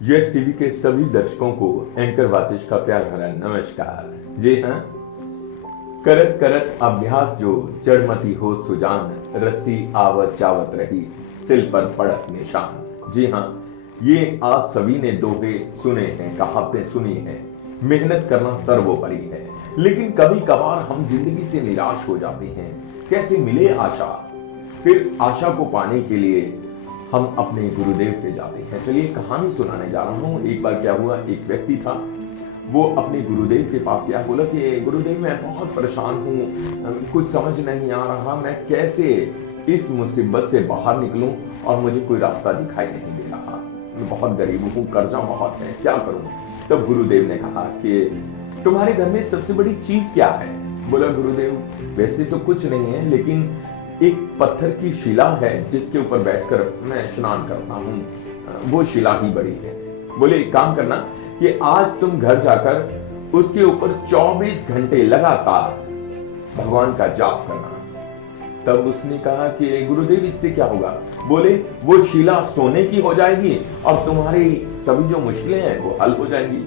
Yes TV के सभी दर्शकों को एंकर वातिश का प्यार भरा नमस्कार। जी हाँ, करत करत अभ्यास जो जड़मती हो सुजान, रस्सी आवत जावत रही सिल पर पड़त निशान। जी हाँ, ये आप सभी ने दोहे सुने हैं, कहावतें सुनी हैं। मेहनत करना सर्वोपरि है, लेकिन कभी कभार हम जिंदगी से निराश हो जाते हैं। कैसे मिले आशा? फिर आशा को पाने के लिए हम अपने गुरुदेव पे जाते हैं। चलिए कहानी सुनाने जा रहा हूँ। एक बार क्या हुआ, एक व्यक्ति था, वो अपने गुरुदेव के पास गया, बोला कि गुरुदेव मैं बहुत परेशान हूँ, कुछ समझ नहीं आ रहा, मैं कैसे इस मुसीबत से बाहर निकलूं और मुझे कोई रास्ता दिखाई नहीं दे रहा, मैं बहुत गरीब हूँ, कर्जा बहुत है, क्या करूं? तब गुरुदेव ने कहा कि तुम्हारे घर में सबसे बड़ी चीज क्या है? बोला गुरुदेव वैसे तो कुछ नहीं है, लेकिन एक पत्थर की शिला है जिसके ऊपर बैठकर मैं स्नान करता हूँ, वो शिला ही बड़ी है। बोले एक काम करना कि आज तुम घर जाकर उसके ऊपर 24 घंटे लगातार भगवान का जाप करना। तब उसने कहा कि गुरुदेव इससे क्या होगा? बोले वो शिला सोने की हो जाएगी और तुम्हारी सभी जो मुश्किलें हैं वो हल हो जाएंगी।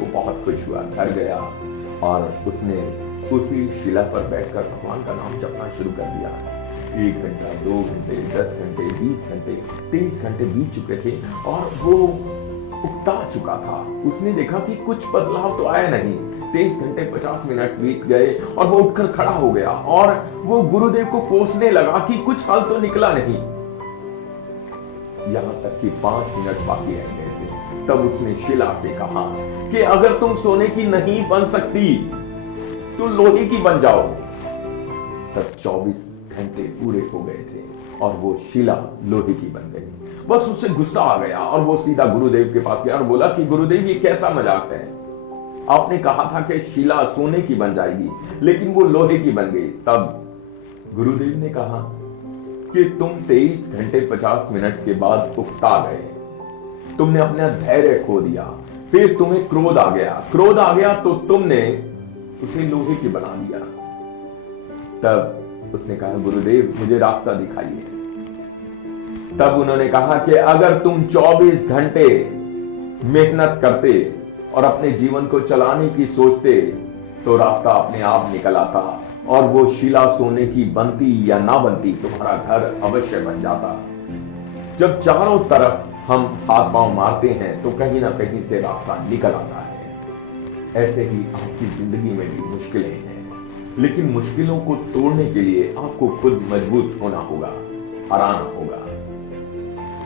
वो बहुत खुश हुआ, घर गया और उसने उसी शिला पर बैठकर भगवान का नाम जपना शुरू कर दिया। 1 घंटा, 2 घंटे, 10 घंटे, 20 घंटे, 23 घंटे बीत चुके थे और वो उकता चुका था। उसने देखा कि कुछ बदलाव तो आया नहीं। 23 घंटे 50 मिनट बीत गए और वो उठकर खड़ा हो गया और वो गुरुदेव को कोसने लगा कि कुछ हल तो निकला नहीं। यहां तक कि 5 मिनट बाकी रह गए थे। तब उसने शिला से कहा कि अगर तुम सोने की नहीं बन सकती तो लोहे की बन जाओ। तब 24 घंटे पूरे हो गए थे और वो शिला लोहे की बन गई। बस उसे गुस्सा आ गया और वो सीधा गुरुदेव के पास गया और बोला कि गुरुदेव ये कैसा मजाक है? आपने कहा था कि शिला सोने की बन जाएगी, लेकिन वो लोहे की बन गई। तब गुरुदेव ने कहा कि तुम 23 घंटे 50 मिनट के बाद उकता गए, तुमने अपना धैर्य खो दिया, फिर तुम्हें क्रोध आ गया, क्रोध आ गया तो तुमने उसे लोहे की बना दिया। तब उसने कहा गुरुदेव मुझे रास्ता दिखाइए। तब उन्होंने कहा कि अगर तुम 24 घंटे मेहनत करते और अपने जीवन को चलाने की सोचते तो रास्ता अपने आप निकल आता और वो शिला सोने की बनती या ना बनती, तुम्हारा घर अवश्य बन जाता। जब चारों तरफ हम हाथ पांव मारते हैं तो कहीं ना कहीं से रास्ता निकल आता है। ऐसे ही आपकी जिंदगी में भी मुश्किलें हैं, लेकिन मुश्किलों को तोड़ने के लिए आपको खुद मजबूत होना होगा, हराना होगा।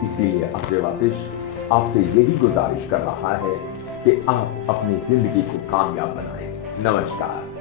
इसीलिए अजय वातिश आपसे यही गुजारिश कर रहा है कि आप अपनी जिंदगी को कामयाब बनाएं। नमस्कार।